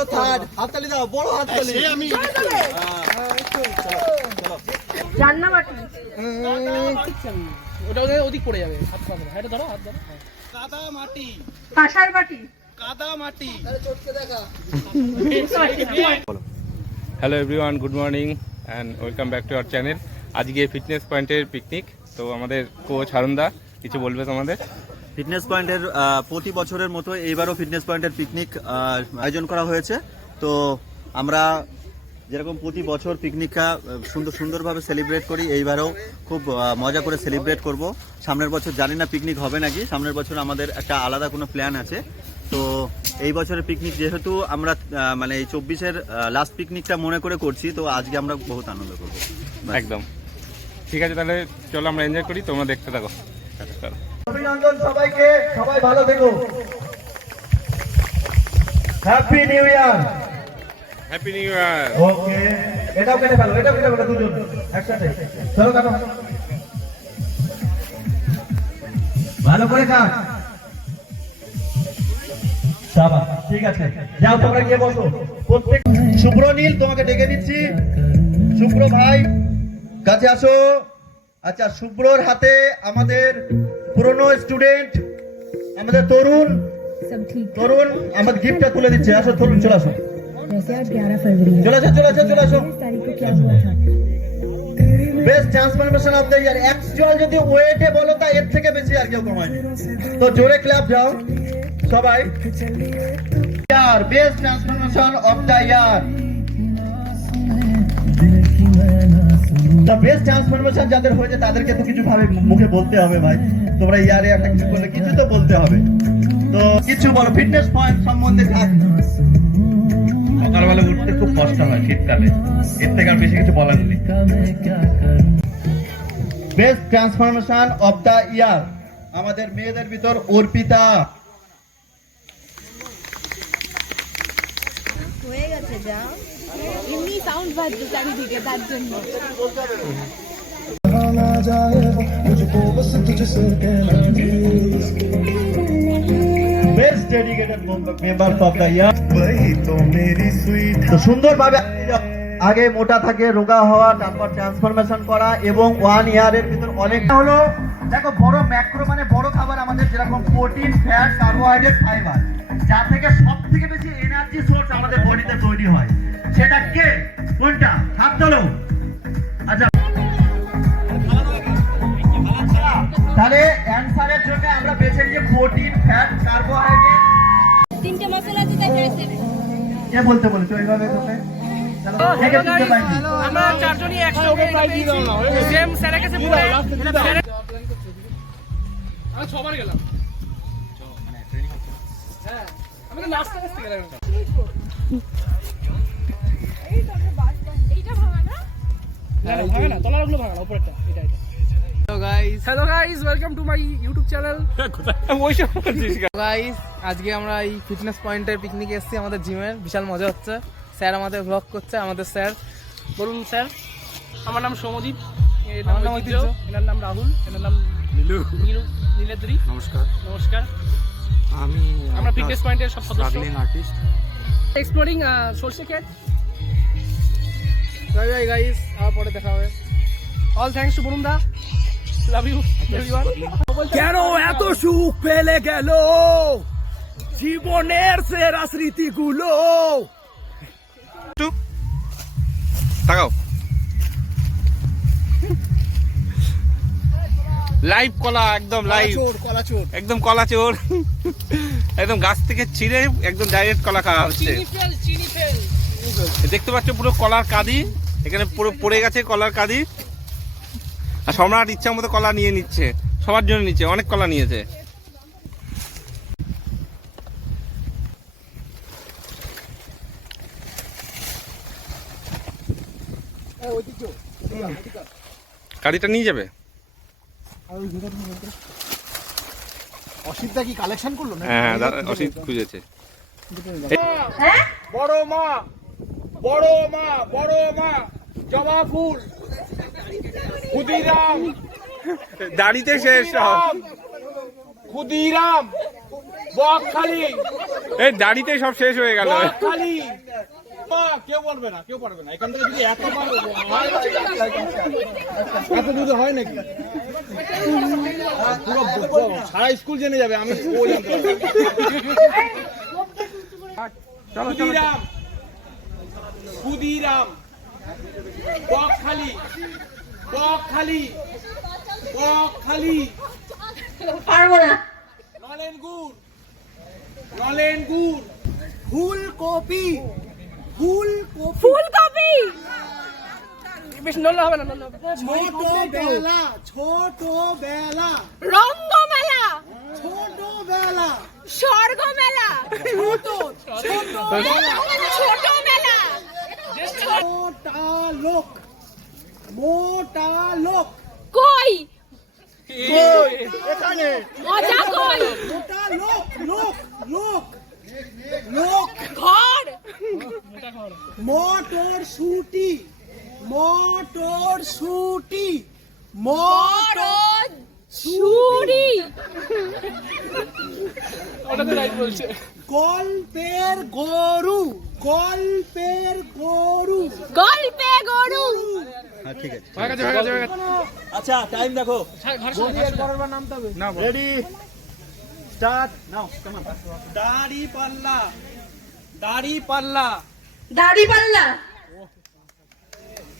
চলো থার্ড, হাততালি দাও, বড় হাততালি। রান্না বাটি, ওটা ওদিক পড়ে যাবে, হাত ধরো, হাত ধরো, হাত ধরো। কাদা মাটি, কাঁসার বাটি, কাদা মাটি। Hello everyone, good morning and welcome back to our channel. আজকে ফিটনেস পয়েন্টের পিকনিক। তো আমাদের কোচ হারুনদা কিছু বলবে তোমাদের। ফিটনেস পয়েন্টের প্রতি বছরের মতো এইবারও ফিটনেস পয়েন্টের পিকনিক আয়োজন করা হয়েছে। তো আমরা যেরকম প্রতি বছর পিকনিকটা সুন্দরভাবে সেলিব্রেট করি, এইবারও খুব মজা করে সেলিব্রেট করব। সামনের বছর জানি না পিকনিক হবে নাকি, সামনের বছর আমাদের একটা আলাদা কোনো প্ল্যান আছে। তো এই বছরের পিকনিক যেহেতু আমরা মানে এই 24-এর লাস্ট পিকনিকটা মনে করে করছি, তো আজকে আমরা বহুত আনন্দ করব। একদম ঠিক আছে, তাহলে চলো আমরা এনজয় করি, তোমরা দেখতে থাকো। অভিনন্দন সবাইকে, সবাই ভালো থেকো। Happy new year. Happy new year. Okay, এটাও কেটে ফেলো, এটাও কেটে ফেলো, দুজন একসাথে। চলো কাটো, ভালো করে কাট। সাবাস, ঠিক আছে, যাও তোমরা গিয়ে বসো। প্রত্যেক শুভ্র নীল তোমাকে ডেকে দিচ্ছি। শুভ্র ভাই কাছে আসো। আচ্ছা, শুভ্রর হাতে আমাদের পুরনো স্টুডেন্ট, আমাদের তরুণ আমাদের গিফটটা তুলে দিচ্ছে। আসো তরুণ, চলে আসো, চলে আসো। Best transformation of the year. Actual যদি ওয়েটে বলো তা এর থেকে বেশি আর কেউ কমায়নি। তো জোরে ক্লাপ যাও সবাই। Year best transformation of the year. The best transformation যাদের হয়েছে তাদেরকে তো কিছু ভাবে মুখে বলতে হবে ভাই। তোমরা ইয়ারে একটা কিছু করলে কিছু তো বলতে হবে। তো কিছু বলো ফিটনেস পয়েন্ট সম্বন্ধে। সকালবেলা উঠতে খুব কষ্ট হয় শীতকালে, এর থেকে আর বেশি কিছু বলার নেই। বেস্ট ট্রান্সফরমেশন অফ দ্য ইয়ার আমাদের মেয়েদের ভিতর অর্পিতা। হয়ে গেছে যা, এমনি সাউন্ড বাজছে চারিদিকে, তার জন্য। Best dedicated member of the ইয়ার। তো সুন্দরভাবে আগে মোটা থাকে, রোগা হওয়া, তারপর ট্রান্সফরমেশন করা, এবং 1 ইয়ারের ভিতর অনেকটা হলো। দেখো, বড় ম্যাক্রো মানে বড় খাবার আমাদের, যেরকম প্রোটিন, ফ্যাট, কার্বোহাইড্রেট, ফাইবার, যা থেকে সব থেকে বেশি এনার্জি সোর্স আমাদের বডিতে তৈরি হয়, সেটা কে কোনটা? হাত তোলো। আচ্ছা, তাহলে অ্যানসারের জন্য আমরা বেছে নিয়ে প্রোটিন, ফ্যাট, কার্বোহাইড্রেট। তিনটে মশলা আছে তাই পেয়েছে। কে বলতে বলেছে ওইভাবে তোকে? আমরা চারজনই একসঙ্গে সেম স্যারের কাছে পড়ে আমি ছবার গেলাম। হ্যাঁ, আমি তো লাস্ট থেকে গেলাম। এইটা ভাঙা না? ভাঙা না, তলাগুলো ভাঙা না, উপরেরটা। এটা hello guys, welcome to my YouTube channel. Guys, আজকে আমরা এই ফিটনেস পয়েন্টের পিকনিকে এসেছি, আমাদের জিমের। বিশাল মজা হচ্ছে। স্যার আমাদের ব্লগ করছে, আমাদের স্যার। বলুন স্যার। আমার নাম সৌমদীপ, আমার নাম ঐতিহ্য, এনার নাম রাহুল, এনার নাম নীলেদ্রি। নমস্কার। আমরা ফিটনেস পয়েন্টের সব সদস্য, আর্টিস্ট এক্সপ্লোরিং সরষে ক্ষেত। বাই বাই গাইস, আবার পরে দেখা হবে। All thanks to Varun da, love you everyone. কেন এত সুখ পেলে গেল জীবনের সেরা স্মৃতিগুলো? তাকাও, লাইভ কলা, একদম লাইভ, একদম কলা চোর, একদম গাছ থেকে ছিঁড়ে একদম ডাইরেক্ট কলা খাওয়া হচ্ছে। দেখতে পাচ্ছ পুরো কলার কাঁদি, এখানে পুরো পড়ে গেছে কলার কাঁদি। আর সম্রাট ইচ্ছা মতো কলা নিয়ে নিচ্ছে, সবার জন্য নিচ্ছে, অনেক কলা নিয়েছে। গাড়িটা নিয়ে যাবে। অসিতদা কি কালেকশন করলো না? হ্যাঁ, অসিত খুঁজেছে। বড় মা, বড় মা, বড় মা, জবা ফুল, ক্ষুদিরাম, দাড়িতে শেষ সব। ক্ষুদিরাম, বকখালি এই দাড়িতে সব শেষ হয়ে গেল। বকখালি কেউ বলবে না, কেউ পারবে না। এখান থেকে যদি এত দূরে হয় নাকি? পুরো সারা স্কুল জেনে যাবে আমি ও জানতে পারবো। ক্ষুদিরাম, ক্ষুদিরাম, বকখালি, বকখালি, বকখালি, পারবো না। নলেন গুড়, নলেন গুড়, ফুলকপি, ফুলকপি, ফুলকপি, বেশি নড়লে হবে না, নড়লে হবে না। ছোটবেলা, ছোটবেলা, রঙ্গমেলা, ছোটবেলা, স্বর্গমেলা, ছোট, ছোটবেলা, ছোটমেলা, মোটা লোক, মোটা লোক, কই এখানে মজা, কই মোটা লোক, লোক, লোক, লোক, ঘর, মটর শুটি, মটর শুটি, মটর মটর ছুরি, ওটাতে রাইট বলছে। গল্পের গরু, গল্পের গরু, গল্পে গরু, হ্যাঁ ঠিক আছে। হয়ে গেছে, হয়ে গেছে, হয়ে গেছে। আচ্ছা টাইম দেখো। Ready start now. দাড়ি পাল্লা, দাড়ি পাল্লা, দাড়ি পাল্লা,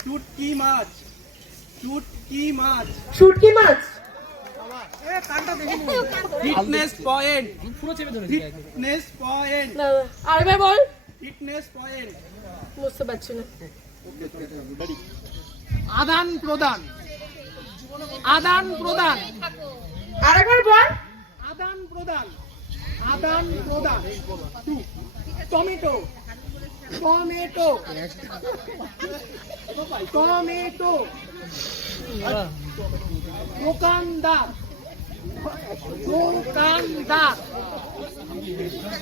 চুটকি মাছ, চুটকি মাছ, শুটকি মাছ, ফিটনেস পয়েন্ট, পুরো চেপে ধরেছি। ফিটনেস পয়েন্ট, আরেকবার বল, ফিটনেস পয়েন্ট, বুঝতে পারছি না। আদান প্রদান, আদান প্রদান, আরেকবার বল, আদান প্রদান, আদান প্রদান, টমেটো, টমেটো, টমেটো, দোকানদার, দোকানদার,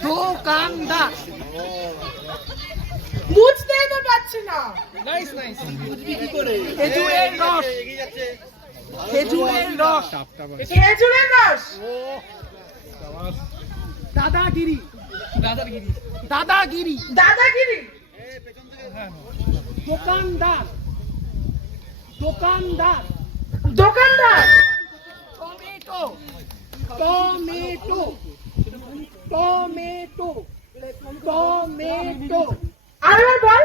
দোকানদার, বুঝতেই তো পারছি না। Nice nice. খেজুরের রস, খেজুরের রস, খেজুরের রস, দাদাগিরি, দাদারগিরি, দাদাগিরি, দাদাগিরি, দোকানদার, দোকানদার, দোকানদার, টমেটো, টমেটো, টমেটো, টমেটো, আরেকবার বল,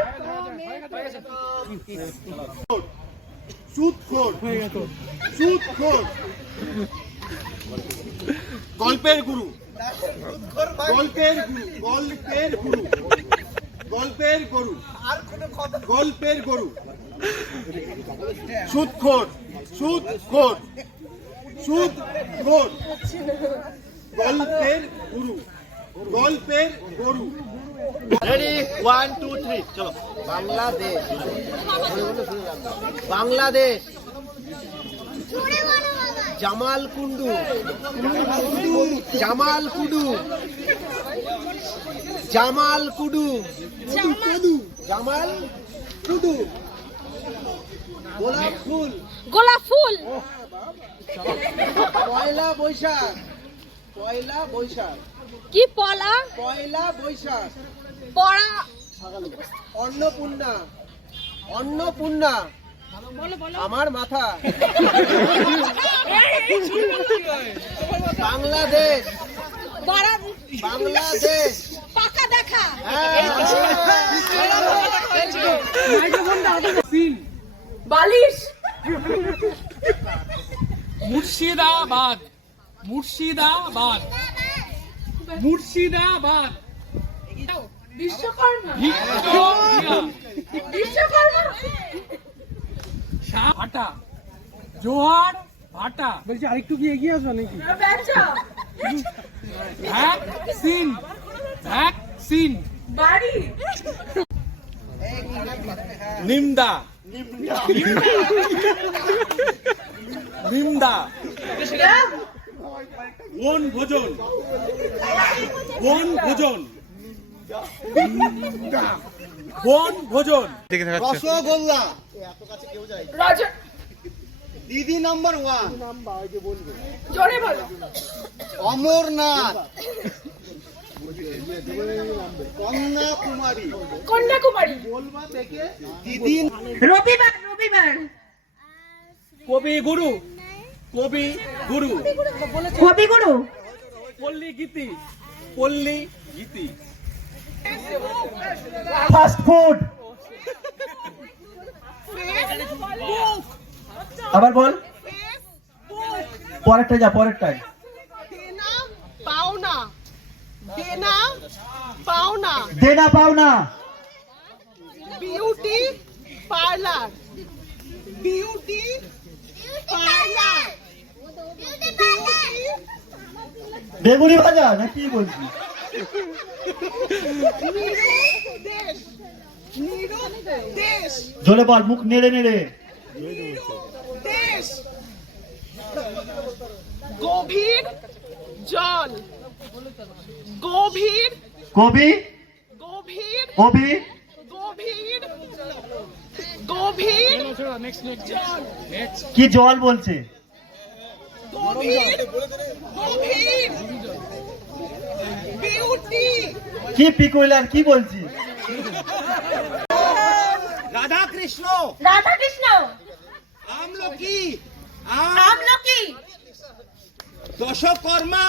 সুদখোর, সুদখোর, গল্পের গুরু, গল্পের গুরু, গল্পের গুরু, গল্পের গরু, গল্পের গরু, সুদখোর, সুদখোর, সুদখোর, গল্পের গুরু, গল্পের গরু। রেডি 1 2 3 চলো। Bangladesh, Bangladesh, Jamal Kundu, Jamal kudu, Jamal kudu, Jamal kudu, গোলাপ ফুল, গোলাপ ফুল, পয়লা বৈশাখ, পয়লা বৈশাখ, কি পলা, পয়লা বৈশাখ, পড়া, অন্নপূর্ণা, অন্নপূর্ণা, আমার মাথা, বাংলাদেশ, বাংলাদেশ, পাকা দেখা, বালিশ, মুর্শিদাবাদ, মুর্শিদাবাদ, মুর্শিদাবাদ, বিশ্বকর্মা, ভিক্টোরিয়া, বিশ্বকর্মা, ভাটা, জোয়ার ভাটা। বলছি আরেকটু কি এগিয়ে আসবে নাকি? ব্যবসা, ভ্যাকসিন, ভ্যাকসিন, বাড়ি, নিমদা, নিমদা, বন ভোজন, বন ভোজন, বন ভোজন, দেখে দেখাচ্ছে। রসগোল্লা, রাজা, দিদি নাম্বার 1, জোরে বলো, অমরনাথ, কন্যাকুমারী রবিবার কবিগুরু কবিগুরু কবিগুরু পল্লী গীতি ফাস্ট ফুড, আবার বল, পরেরটা যা, পরেরটাই। দেনা পাওনা, বিউটি পার্লার বেগুনি ভাজা না কি বলছিস? জলে বল, মুখ নেড়ে নেড়ে। গভীর জল গভীর কবি, গভীর অভি, গভীর গভীর জল কি জল বলছে? গভীর গভীর বিউটি কি পিকুলার কি বলছিস? রাধা কৃষ্ণ আমলকি দশকর্মা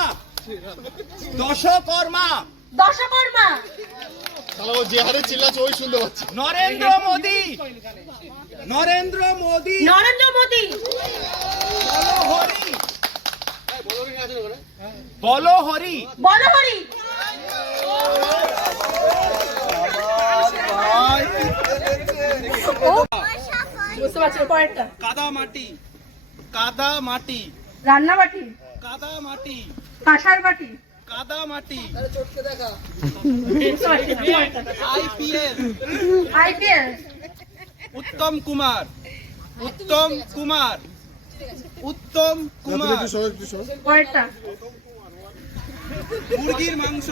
নরেন্দ্র মোদি বলো হরি বুঝতে পারছি না, পরেরটা কাদা মাটি রান্নাবাটি কাঁসার বাটি কাদা মাটি বুঝতে পারছি না, পরেরটা। আইপিএল উত্তম কুমার পরেরটা মুরগির মাংস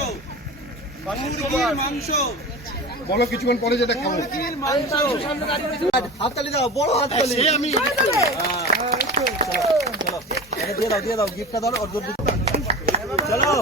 বলো কিছুক্ষণ পরে যেটা খাবো। হাততালি দাও, বড় হাততালি। দিয়ে দাও গিফটটা দাও, অর্জন চলো।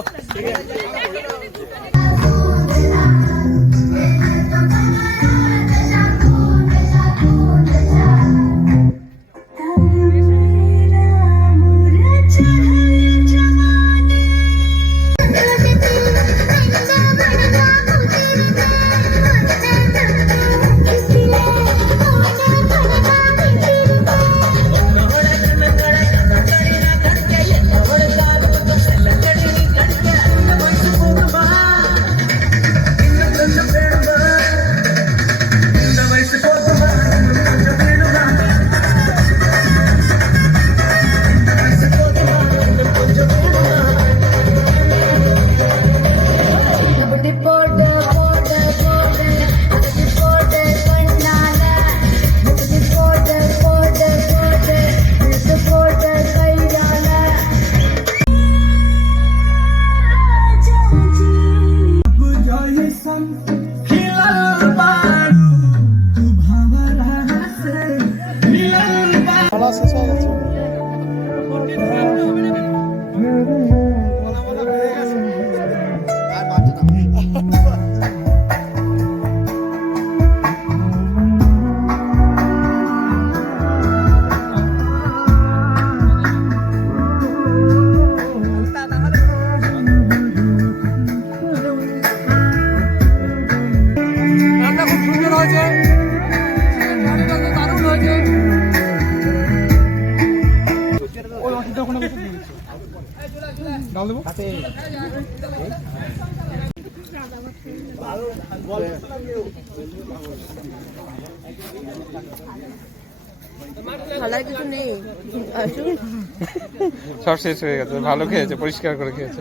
সব শেষ হয়ে গেছে, ভালো খেয়েছে, পরিষ্কার করে খেয়েছে।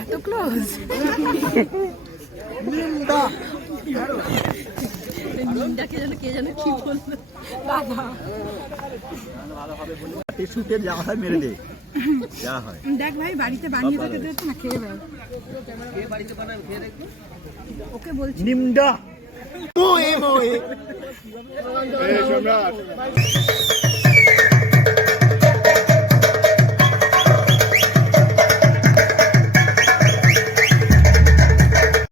এত ক্লোজ কে যেন কি বললো দাদা। টিস্যুতে যা হয় মেরে দে, যা হয় দেখ ভাই, বাড়িতে বানিয়ে রেখে দে না, খেয়ে ভাই। ওকে বলছি নিমডা এই সম্রাট